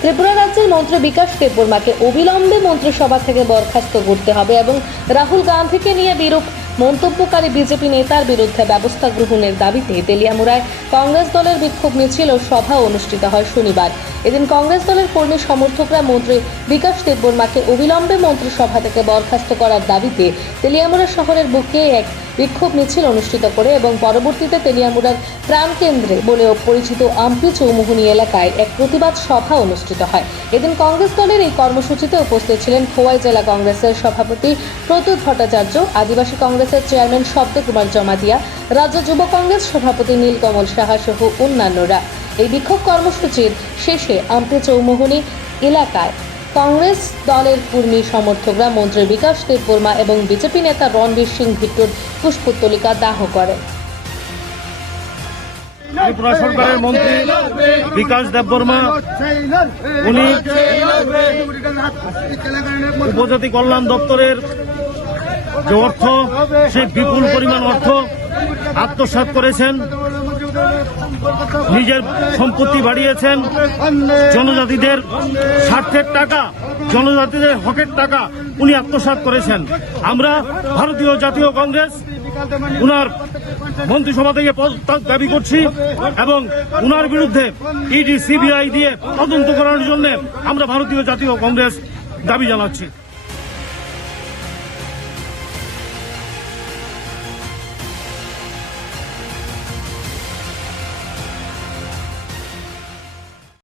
ত্রিপুরা রাজ্যের মন্ত্রী বিকাশ দেববর্মাকে অবিলম্বে মন্ত্রিসভা থেকে বরখাস্ত করতে হবে এবং রাহুল গান্ধীকে নিয়ে বিরূপ মন্তব্যকারী বিজেপি নেতার বিরুদ্ধে ব্যবস্থা গ্রহণের দাবিতে তেলিয়ামুড়ায় কংগ্রেস দলের বিক্ষোভ মিছিল ও সভা অনুষ্ঠিত হয় শনিবার। এদিন কংগ্রেস দলের কর্মী সমর্থকরা মন্ত্রী বিকাশ দেববর্মাকে অবিলম্বে মন্ত্রিসভা থেকে বরখাস্ত করার দাবিতে তেলিয়ামুড়া শহরের বুকে এক বিক্ষোভ মিছিল অনুষ্ঠিত করে এবং পরবর্তীতে তেলিয়ামুড়ার প্রাণকেন্দ্রে বলেও পরিচিত আম্পি চৌমুহনী এলাকায় এক প্রতিবাদ সভা অনুষ্ঠিত হয়। এদিন কংগ্রেস দলের এই কর্মসূচিতে উপস্থিত ছিলেন খোয়াই জেলা কংগ্রেসের সভাপতি প্রতুল ভট্টাচার্য, আদিবাসী কংগ্রেসের চেয়ারম্যান শব্দকুমার জমাতিয়া, রাজ্য যুব কংগ্রেস সভাপতি নীলকমল সাহা সহ অন্যান্যরা। এই বিক্ষোভ কর্মসূচির শেষে আম্পি চৌমুহনী এলাকায় কংগ্রেস দলের কর্মী, সমর্থকরা মন্ত্রী বিকাশ দেববর্মা এবং বিজেপি নেতা রণবীর সিং ভিট্টুর পুষ্পতলিকা দাহ করেন ত্রিপুরা সরকারের মন্ত্রী বিকাশ দেববর্মা, উনি উপজাতি কল্যাণ দপ্তরের যে অর্থ, সেই বিপুল পরিমাণ অর্থ আত্মসাৎ করেছেন। নিজের সম্পত্তি বাড়িয়েছেন জনজাতিদের স্বার্থের টাকা, জনজাতিদের হকের টাকা উনি আত্মসাৎ করেছেন। আমরা ভারতীয় জাতীয় কংগ্রেস উনার মন্ত্রিসভা থেকে পদত্যাগ দাবি করছি এবং উনার বিরুদ্ধে ইডি, সিবিআই দিয়ে তদন্ত করার জন্য আমরা ভারতীয় জাতীয় কংগ্রেস দাবি জানাচ্ছি।